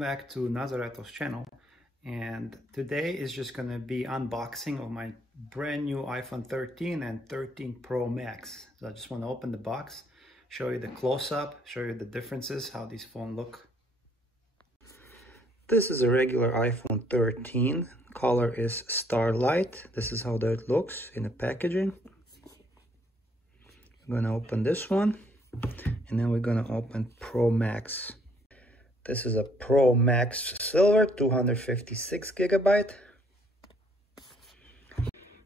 back to Nazareto's channel, and today is just gonna be unboxing of my brand new iPhone 13 and 13 Pro Max. So I just want to open the box, show you the close-up, show you the differences, how these phones look. This is a regular iPhone 13. Color is Starlight. This is how that looks in the packaging. I'm gonna open this one, and then we're gonna open Pro Max. This is a Pro Max Silver, 256 gigabyte.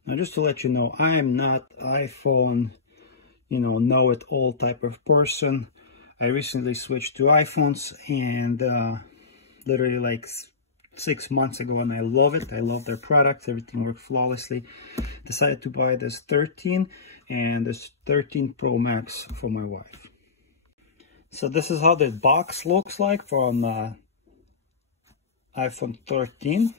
Now, just to let you know, I am not iPhone, know-it-all type of person. I recently switched to iPhones, and literally like 6 months ago, and I love it. I love their products. Everything works flawlessly. Decided to buy this 13 and this 13 Pro Max for my wife. So this is how the box looks like from iPhone 13.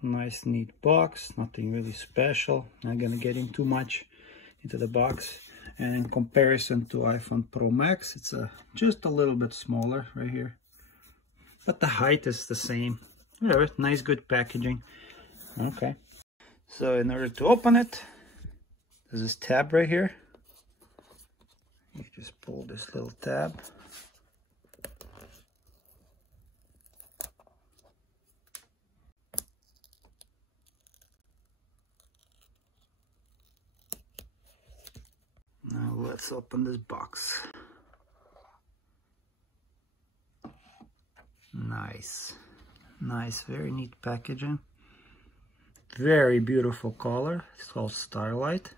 Nice, neat box. Nothing really special. Not gonna get in too much into the box. And in comparison to iPhone Pro Max, it's just a little bit smaller right here. But the height is the same. Whatever, nice, good packaging. Okay. So in order to open it, there's this tab right here. You just pull this little tab. Now let's open this box. Nice, very neat packaging. Very beautiful color. It's called Starlight.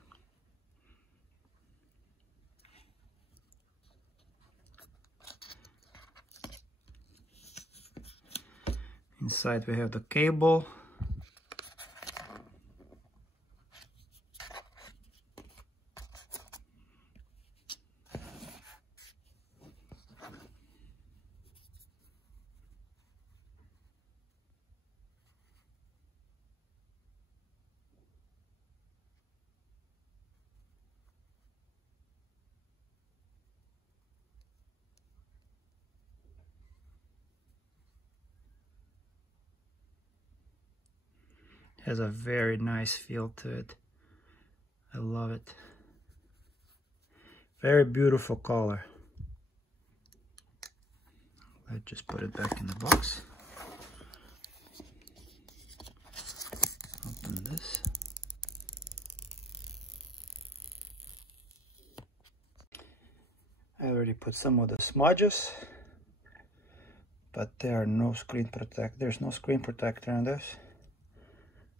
Inside we have the cable. Has a very nice feel to it. I love it. Very beautiful color. Let's just put it back in the box. Open this. I already put some of the smudges, but there's no screen protector on this.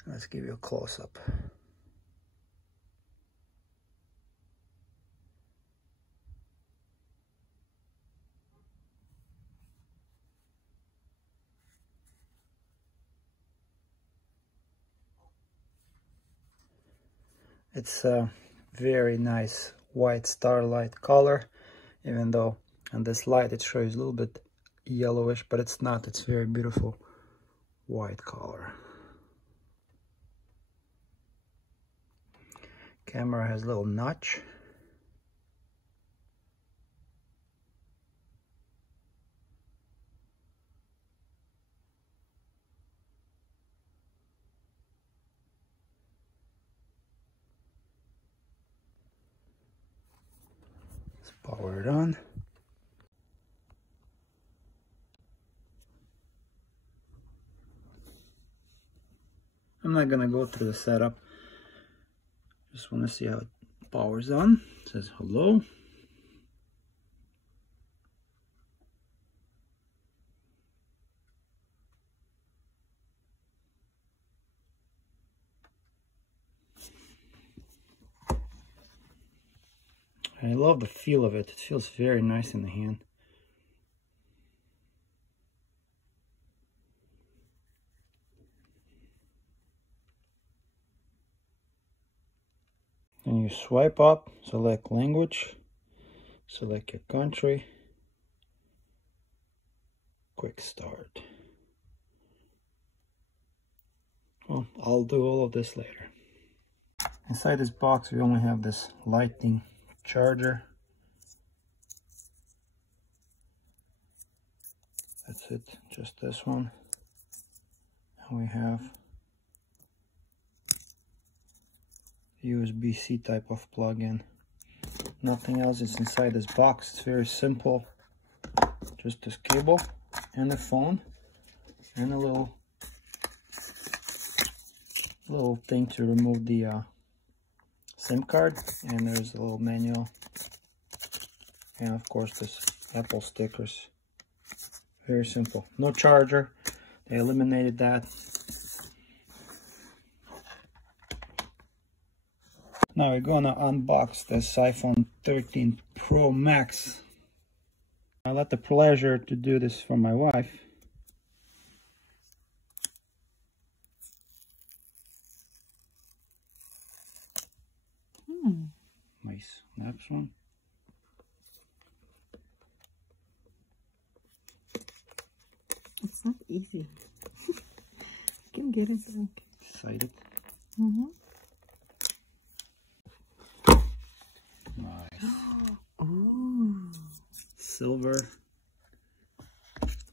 Let's give you a close-up. It's a very nice white Starlight color, even though on this light it shows a little bit yellowish, but it's not. It's very beautiful white color. Camera has a little notch. Let's power it on. I'm not gonna go through the setup. Just want to see how it powers on. It says hello. I love the feel of it. It feels very nice in the hand. And you swipe up, select language, select your country, quick start. Well, I'll do all of this later. Inside this box we only have this lightning charger That's it, just this one. And we have USBC type of plug-in. Nothing else is inside this box. It's very simple. Just this cable and the phone and a little thing to remove the SIM card, and there's a little manual, and of course this Apple stickers. Very simple. No charger. They eliminated that. Now we're gonna unbox this iPhone 13 Pro Max. I had the pleasure to do this for my wife. Nice. Next one. It's not easy. You can get it. Excited. Nice. Oh. Silver.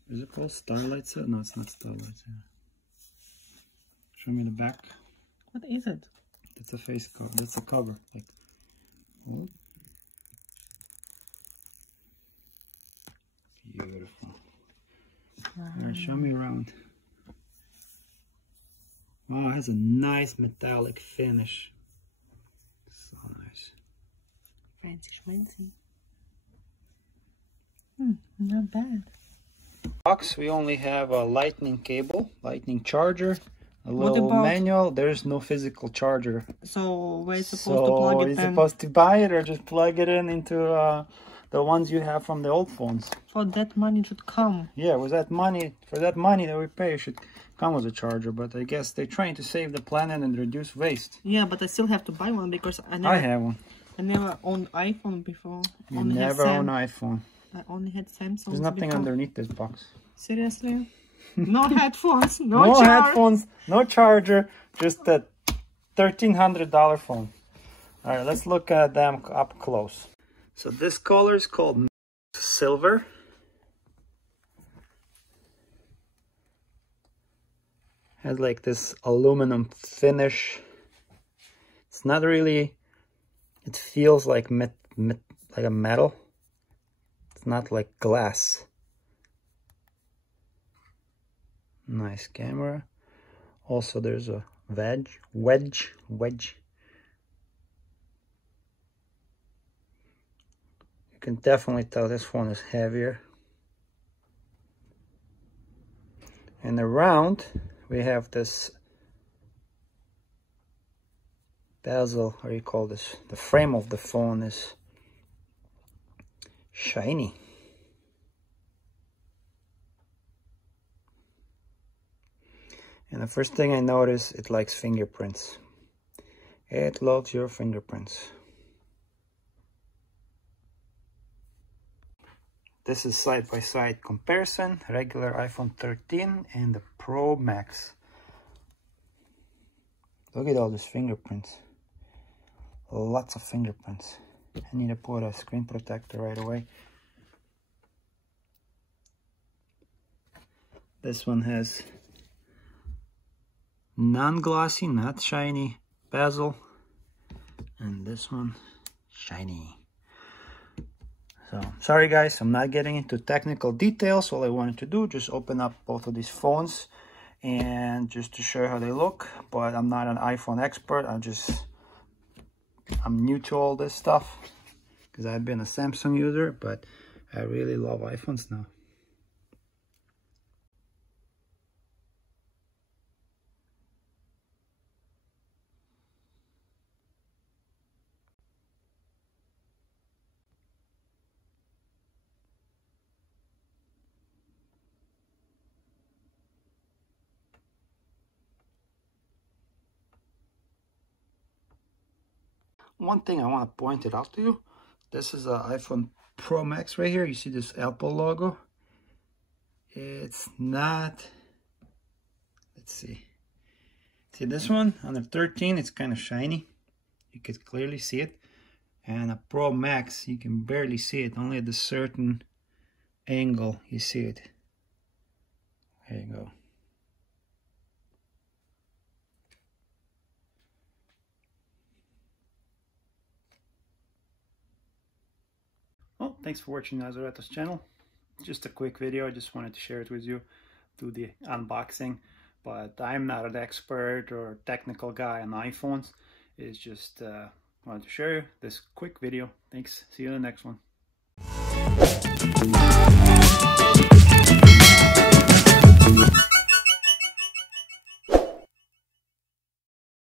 Is it called Starlight? No, it's not Starlight. Show me the back. What is it? That's a face cover. That's a cover. Like, oh. Beautiful. Wow. Alright, show me around. Oh, it has a nice metallic finish. So nice. Fancy schmancy. Not bad. Box, we only have a lightning cable, lightning charger, a little manual. There's no physical charger. So we're supposed to plug it in? So you're supposed to buy it or just plug it in into the ones you have from the old phones. So that money should come. Yeah, with that money, for that money that we pay, it should come with a charger. But I guess they're trying to save the planet and reduce waste. Yeah, but I still have to buy one because I have one. I never owned iPhone before. You never own iPhone. I only had Samsung. There's nothing underneath this box. Seriously? No headphones, no headphones, no charger, just a $1,300 phone. All right, let's look at them up close. So this color is called silver. Has like this aluminum finish. It's not really, it feels like like a metal. It's not like glass. Nice camera. Also there's a wedge. You can definitely tell this phone is heavier. And around we have this bezel, how do you call this? The frame of the phone is shiny. And the first thing I notice, it likes fingerprints. It loves your fingerprints. This is side-by-side comparison, regular iPhone 13 and the Pro Max. Look at all these fingerprints. Lots of fingerprints. I need to put a screen protector right away. This one has non-glossy, not shiny bezel, and this one shiny. So sorry guys, I'm not getting into technical details. All I wanted to do, just open up both of these phones and just to show you how they look. But I'm not an iPhone expert. I'm new to all this stuff because I've been a Samsung user, but I really love iPhones now. One thing I want to point it out to you, this is an iPhone Pro Max right here. You see this Apple logo? It's not, let's see. See this one on the 13, it's kind of shiny. You can clearly see it. And a Pro Max, you can barely see it. Only at a certain angle you see it. There you go. Well, thanks for watching Nazareto's channel. Just a quick video. I just wanted to share it with you, do the unboxing. But I'm not an expert or technical guy on iPhones. It's just wanted to share this quick video. Thanks. See you in the next one.